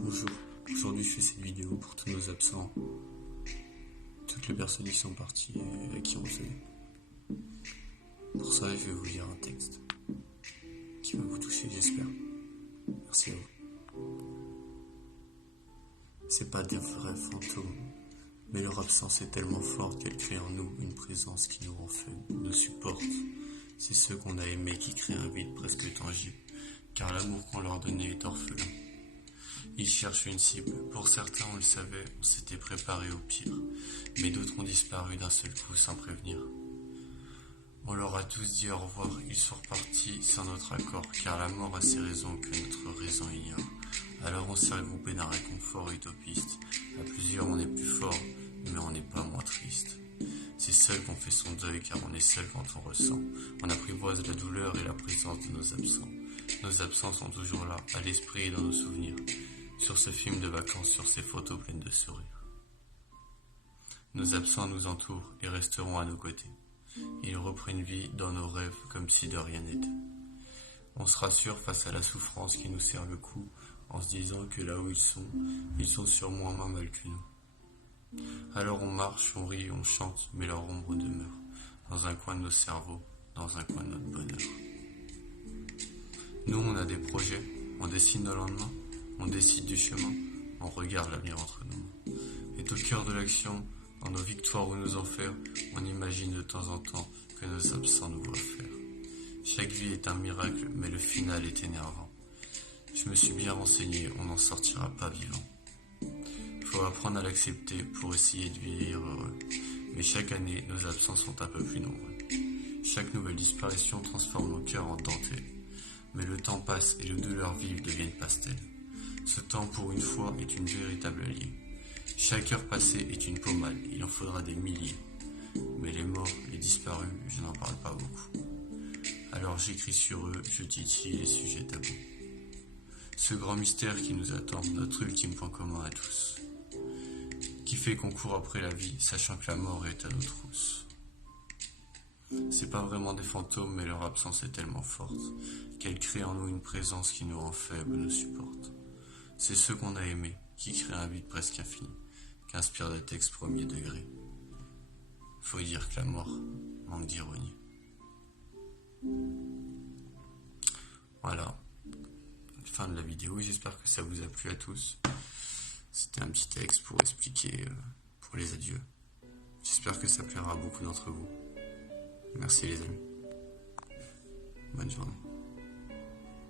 Bonjour, aujourd'hui je fais cette vidéo pour tous nos absents, toutes les personnes qui sont parties et à qui on tenait. Pour ça, je vais vous lire un texte qui va vous toucher, j'espère. Merci à vous. C'est pas des vrais fantômes, mais leur absence est tellement forte qu'elle crée en nous une présence qui nous rend faibles, nous supporte. C'est ceux qu'on a aimés qui créent un vide presque tangible, car l'amour qu'on leur donnait est orphelin. Ils cherchent une cible. Pour certains, on le savait, on s'était préparé au pire. Mais d'autres ont disparu d'un seul coup sans prévenir. On leur a tous dit au revoir, ils sont repartis sans notre accord, car la mort a ses raisons que notre raison ignore. Alors on s'est regroupé d'un réconfort utopiste. À plusieurs, on est plus fort, mais on n'est pas moins triste. C'est seul qu'on fait son deuil, car on est seul quand on ressent. On apprivoise la douleur et la présence de nos absents. Nos absents sont toujours là, à l'esprit et dans nos souvenirs. Sur ce film de vacances, sur ces photos pleines de sourires. Nos absents nous entourent et resteront à nos côtés. Ils reprennent vie dans nos rêves comme si de rien n'était. On se rassure face à la souffrance qui nous serre le cou en se disant que là où ils sont sûrement moins mal que nous. Alors on marche, on rit, on chante, mais leur ombre demeure dans un coin de nos cerveaux, dans un coin de notre bonheur. Nous, on a des projets, on dessine nos lendemains. On décide du chemin, on regarde l'avenir entre nous. Et au cœur de l'action, dans nos victoires ou nos enfers, on imagine de temps en temps que nos absents nous voient faire. Chaque vie est un miracle, mais le final est énervant. Je me suis bien renseigné, on n'en sortira pas vivant. Faut apprendre à l'accepter pour essayer de vieillir heureux. Mais chaque année, nos absents sont un peu plus nombreux. Chaque nouvelle disparition transforme nos cœurs en dentelle. Mais le temps passe et les douleurs vives deviennent pastels. Ce temps, pour une fois, est une véritable alliée. Chaque heure passée est une pommade, il en faudra des milliers. Mais les morts, les disparus, je n'en parle pas beaucoup. Alors j'écris sur eux, je titille les sujets tabous. Ce grand mystère qui nous attend, notre ultime point commun à tous. Qui fait qu'on court après la vie, sachant que la mort est à nos trousses. C'est pas vraiment des fantômes, mais leur absence est tellement forte qu'elle crée en nous une présence qui nous rend faibles, nous supporte. C'est ceux qu'on a aimés, qui créent un vide presque infini, qu'inspire des textes premier degré. Faut dire que la mort manque d'ironie. Voilà, fin de la vidéo, j'espère que ça vous a plu à tous. C'était un petit texte pour expliquer pour les adieux. J'espère que ça plaira à beaucoup d'entre vous. Merci les amis. Bonne journée.